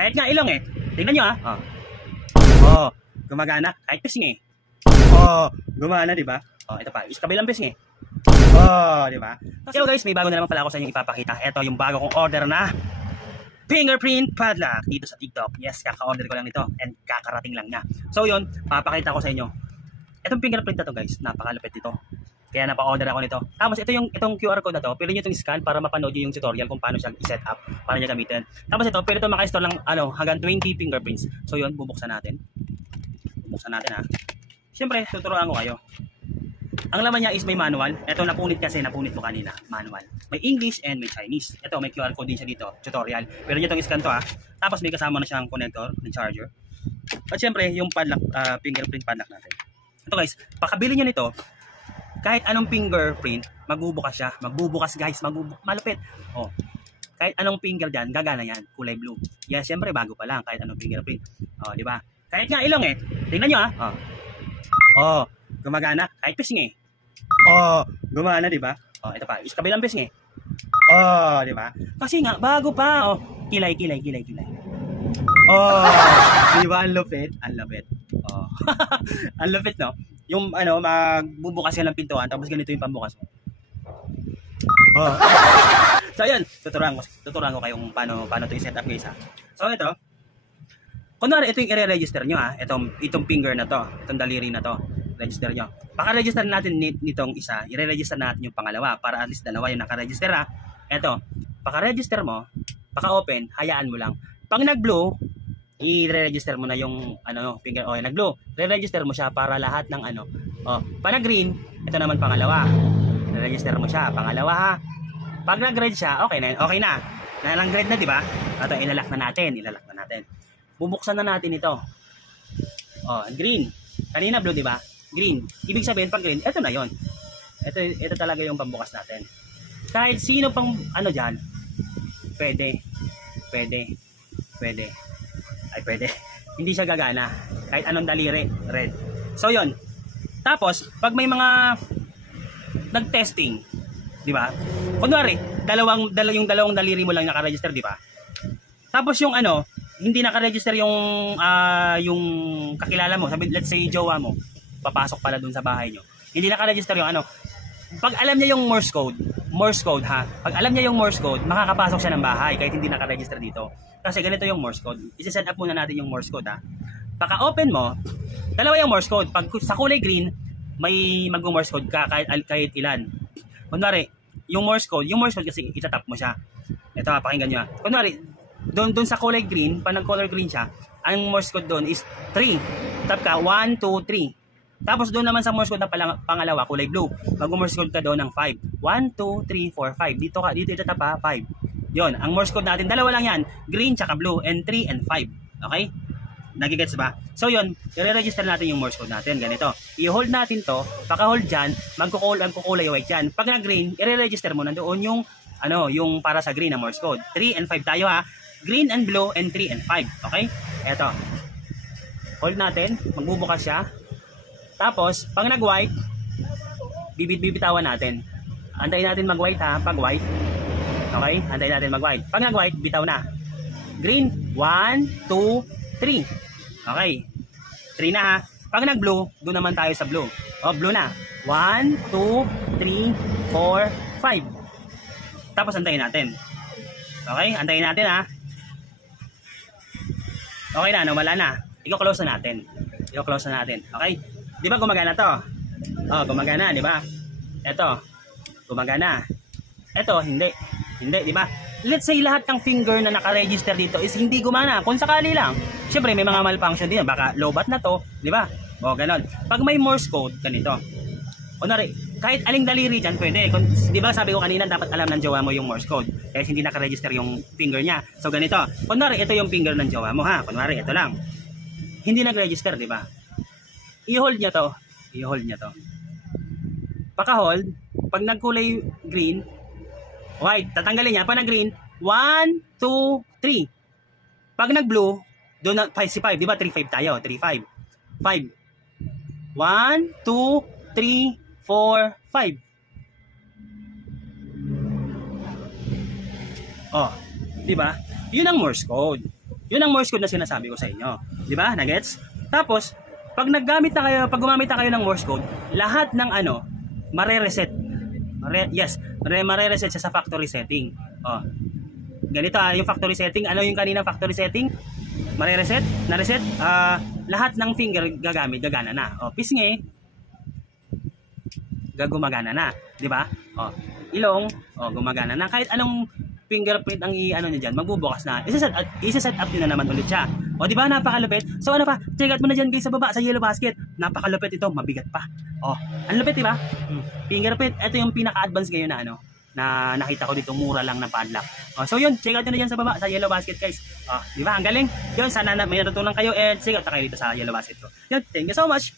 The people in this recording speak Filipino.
Kahit nga ilong eh. Tingnan nyo gumagana. Kahit pisngi eh. Gumana, di ba? Ito pa. Kabilang pisngi eh. Di ba? So guys, may bago na naman pala ako sa inyo ipapakita. Ito yung bago kong order na fingerprint padlock dito sa TikTok. Yes, kaka-order ko lang nito and kakarating lang niya. So yun, papakita ko sa inyo. Itong fingerprint na to guys, napakalupit ito. Kaya napa-order ako nito. Tapos itong QR code na to, pwede nyo itong scan para mapanood yung tutorial kung paano siya i-set up, paano niya gamitin. Tapos ito, pwede ito maka-store lang hanggang 20 fingerprints. So yun, bubuksan natin. Bubuksan natin ha. Siyempre, tuturuan ko kayo. Ang laman niya is may manual. Ito napunit mo kanina, manual. May English and may Chinese. Ito may QR code din siya dito, tutorial. Pero nyo itong scan to ha. Tapos may kasama na siyang connector, ng charger. At syempre, yung padlock, fingerprint padlock natin. Ito guys, pakabili nyo nito, kahit anong fingerprint, magbubukas siya. Magbubukas guys, malupit. Kahit anong finger dyan, gagana yan, kulay blue. Yes, syempre bago pa lang, kahit anong fingerprint. Di ba? Kahit nga ilong eh. Tingnan nyo ha. Gumagana, kahit pisngi eh. Gumana, di ba? Ito pa, kabilang pisngi eh. Di ba? Kasi nga, bago pa. Kilay. Di ba? Ang lupit. Ang lupit, no? Yung, magbubukas ka ng pintuan, tapos ganito yung pambukas mo. So, yun. Tuturuan ko kayong paano ito i-set up, guys, ha? So, ito. Kunwari, ito yung i-register nyo, ha? Itong finger na to. Itong daliri na to. Register nyo. Paka-register natin nitong isa, i-register natin yung pangalawa para at least dalawa yung naka-register ha. Eto, paka-register mo, paka-open, hayaan mo lang. Pag nag-blue, i-register mo na yung finger, nag-blue, re-register mo siya para lahat ng pag nag-green, ito naman pangalawa. Re-register mo siya, pangalawa ha. Pag nag-red siya, okay na. Nalang-red na, di ba? Ito, ilalak na natin. Bubuksan na natin ito. Green. Kanina blue, di ba? Green. Ibig sabihin pag green, ito na yon. Ito talaga yung pambukas natin. Kahit sino pang dyan, pwede. Ay, pwede. Hindi siya gagana. Kahit anong daliri, red. So yon. Tapos, pag may mga nag-testing, di ba? Kunwari, yung dalawang daliri mo lang naka-register, di ba? Tapos yung hindi naka-register yung kakilala mo, sabi let's say jowa mo, papasok pala dun sa bahay nyo. Hindi naka-register yung pag alam niya yung Morse code ha. Pag alam niya yung Morse code, makakapasok siya ng bahay kahit hindi naka-register dito. Kasi ganito yung Morse code. I-set up muna natin yung Morse code ha. Pagka-open mo, dalawa yung Morse code. Pag sa kulay green, may mag-Morse code ka kahit ilan. Kunwari, yung Morse code kasi itatap mo siya. Ito, pakinggan nyo ha. Kunwari, doon sa kulay green, pag nag-color green siya, ang Morse code doon is 3. Tap ka, 1, 2, 3. Tapos doon naman sa Morse code na pangalawa, kulay blue, mag-Morse code ka doon ng 5. 1, 2, 3, 4, 5. Dito itatap ha, 5. Yon, ang Morse code natin, dalawa lang yan. Green tsaka blue, and 3 and 5. Okay? Nagigets ba? So yon, i-register natin yung Morse code natin. Ganito. I-hold natin to, paka-hold dyan, magkukulay white yan. Pag na-green, i-register mo nandoon yung yung para sa green na Morse code. 3 and 5 tayo ha. Green and blue and 3 and 5. Okay? Eto. Hold natin. Magbubukas siya. Tapos, pag nag-white, bibitawan natin. Antayin natin mag-white ha. Pag white. Okay? Antayin natin mag-white. Pag nag-white, bitaw na. Green. 1, 2, 3. Okay. 3 na ha. Pag nag-blue, doon naman tayo sa blue. Blue na. 1, 2, 3, 4, 5. Tapos antayin natin. Okay? Antayin natin ha. Okay na, wala na. I-close na natin. Okay? Di ba gumagana to? Gumagana, di ba? Ito, gumagana. Ito, hindi. Hindi, di ba? Let's say lahat ng finger na naka-register dito is hindi gumana. Kung sakali lang. Siyempre, may mga malfunction din. Baka lowbat na to, di ba? Ganon. Pag may Morse code, ganito. Kunwari, kahit aling daliri dyan, pwede. Di ba sabi ko kanina, dapat alam ng jowa mo yung Morse code. Kasi hindi naka-register yung finger niya. So, ganito. Kunwari, ito yung finger ng jowa mo, ha? Kunwari, ito lang. Hindi nag-register, di ba? I-hold niya to. Paka-hold, pag nagkulay green, white, tatanggalin niya. Pag nag-green, 1, 2, 3. Pag nag-blue, doon na, 5 si 5. Di ba? 3, 5 tayo. 3, 5. 5. 1, 2, 3, 4, 5. Di ba? Yun ang Morse code. Yun ang Morse code na sinasabi ko sa inyo. Di ba? Nagets? Tapos, pag gumamit na kayo ng Morse code, lahat ng ano, mare-reset. Mare-reset siya sa factory setting. Oh. Ganito yung factory setting. Ano yung kanina factory setting? Mare-reset, na-reset, lahat ng finger gagana na. O, pisngi, gumagana na, di ba? O, ilong, gumagana na. Kahit anong fingerprint ang i-ano niya diyan, magbubukas na. Isa-set up niyo na naman ulit siya. O, di ba? Napakalupit. So, ano pa? Check out mo na diyan guys sa baba sa yellow basket. Napakalupit ito, mabigat pa. O, ang lupit, di ba? Fingerprint, ito yung pinaka-advanced ngayon na ano, na nakita ko dito, mura lang na padlock. So yun, check out nyo na dyan sa baba sa yellow basket guys. Di ba? Ang galing. Yun, sana may natutunan kayo and check out na kayo dito sa yellow basket ko. Yun, thank you so much.